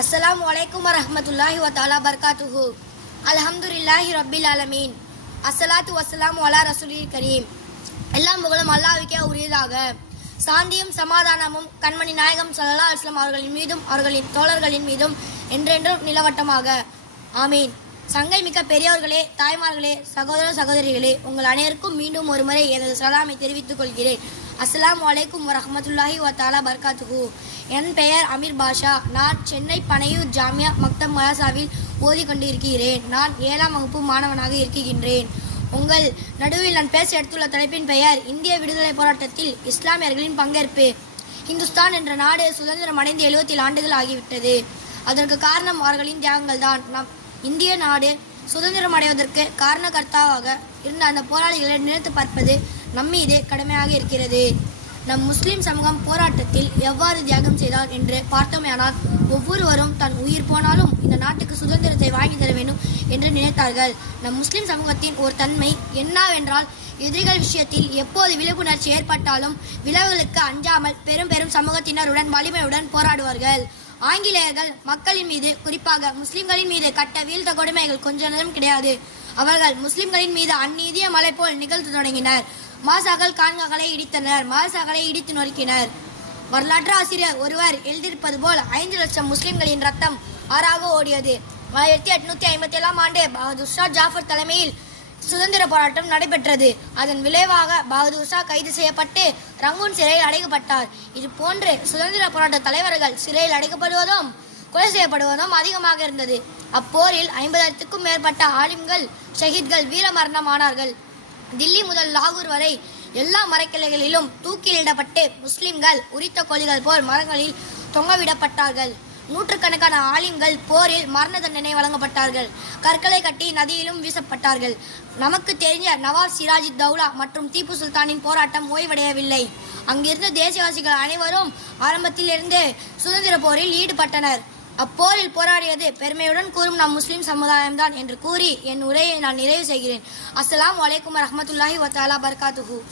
அஸ்லாம் வரஹ்மத்துல்லாஹி வரமத்துல்லாஹி வத்தாலா பர்காத்துஹு அலஹம்துல்லாஹி ரப்பில் அலமீன் அஸ்ஸலாத்து வசலாம் வலா ரசூலில் கரீம் எல்லாம் புகழும் அல்லாஹ்வுக்கே உரியதாக சாந்தியும் சமாதானமும் கண்மணி நாயகம் சல்லா அஸ்லம் அவர்களின் மீதும் அவர்களின் தோழர்களின் மீதும் என்றென்றும் நிலவட்டமாக. ஆமீன். சங்கை மிக்க பெரியவர்களே தாய்மார்களே சகோதர சகோதரிகளே உங்கள் அனைவருக்கும் மீண்டும் ஒருமுறை எனது சலாமை தெரிவித்துக் கொள்கிறேன். அஸ்லாம் வலைக்கும் வரஹ்மத்துல்லாஹி வத்தாலா தஆலா பர்காத்துஹு. என் பெயர் அமீர் பாஷா. நான் சென்னை பனையூர் ஜாமியா மக்தம் மலாசாவில் ஓதி கொண்டிருக்கிறேன். நான் ஏழாம் வகுப்பு மாணவனாக இருக்கின்றேன். உங்கள் நடுவில் நான் பேச எடுத்துள்ள தலைப்பின் பெயர் இந்திய விடுதலை போராட்டத்தில் இஸ்லாமியர்களின் பங்கேற்பு. இந்துஸ்தான் என்ற நாடு சுதந்திரம் அடைந்து எழுபத்தி ஆண்டுகள் ஆகிவிட்டது. அதற்கு காரணம் அவர்களின் தியாகங்கள் தான். நம் இந்திய நாடு சுதந்திரம் அடைவதற்கு காரணகர்த்தாவாக இருந்த அந்த போராளிகளை நினைத்து பார்ப்பது நம்மீது கடமையாக இருக்கிறது. நம் முஸ்லிம் சமூகம் போராட்டத்தில் எவ்வாறு தியாகம் செய்தார் என்று பார்த்தோமேயானால் ஒவ்வொருவரும் தன் உயிர் போனாலும் இந்த நாட்டுக்கு சுதந்திரத்தை வாங்கி தர வேண்டும் என்று நினைத்தார்கள். நம் முஸ்லிம் சமூகத்தின் ஒரு தன்மை என்னவென்றால் எதிரிகள் விஷயத்தில் எப்போது விழிப்புணர்ச்சி ஏற்பட்டாலும் விளைவுகளுக்கு அஞ்சாமல் பெரும் பெரும் சமூகத்தினருடன் வலிமையுடன் போராடுவார்கள். ஆங்கிலேயர்கள் மக்களின் மீது குறிப்பாக முஸ்லிம்களின் மீது கட்ட வீழ்த்த கொடுமைகள் கொஞ்ச நேரம் கிடையாது. அவர்கள் முஸ்லிம்களின் மீது அந்நீதிய மலை போல் நிகழ்த்து தொடங்கினர். மாசாக்கள் கான்காக்களை இடித்தனர். மாசாக்களை இடித்து நொறுக்கினர். வரலாற்று ஆசிரியர் ஒருவர் எழுதியிருப்பது போல் ஐந்து லட்சம் முஸ்லிம்களின் ரத்தம் ஆறாக ஓடியது. ஆயிரத்தி எட்நூத்தி ஐம்பத்தி ஏழாம் ஆண்டு பகதூர் ஷா ஜாஃபர் தலைமையில் சுதந்திர போராட்டம் நடைபெற்றது. அதன் விளைவாக பகதூர் ஷா கைது செய்யப்பட்டு ரங்கூன் சிறையில் அடைக்கப்பட்டார். இது போன்று சுதந்திர போராட்ட தலைவர்கள் சிறையில் அடைக்கப்படுவதும் கொலை செய்யப்படுவதும் அதிகமாக இருந்தது. அப்போரில் ஐம்பதாயிரத்துக்கும் மேற்பட்ட ஆலிம்கள் ஷஹீத்கள் வீரமரணமானார்கள் தில்லி முதல் லாகூர் வரை எல்லா மரக்கிளைகளிலும் தூக்கிலிடப்பட்டு முஸ்லிம்கள் உரித்த கோழிகள் போல் மரங்களில் தொங்கவிடப்பட்டார்கள். நூற்றுக்கணக்கான ஆலிம்கள் போரில் மரண தண்டனை வழங்கப்பட்டார்கள். கற்களை கட்டி நதியிலும் வீசப்பட்டார்கள். நமக்கு தெரிஞ்ச நவாப் சிராஜி தௌலா மற்றும் தீப்பு சுல்தானின் போராட்டம் ஓய்வடையவில்லை. அங்கிருந்த தேசியவாசிகள் அனைவரும் ஆரம்பத்திலிருந்தே சுதந்திர போரில் ஈடுபட்டனர். அப்போரில் போராடியது பெருமையுடன் கூறும் நம் முஸ்லிம் சமுதாயம்தான் என்று கூறி என் உரையை நான் நிறைவு செய்கிறேன். அஸ்லாம் அலைக்கும் ரஹமத்துல்லாஹி வத்தாலா தஆலா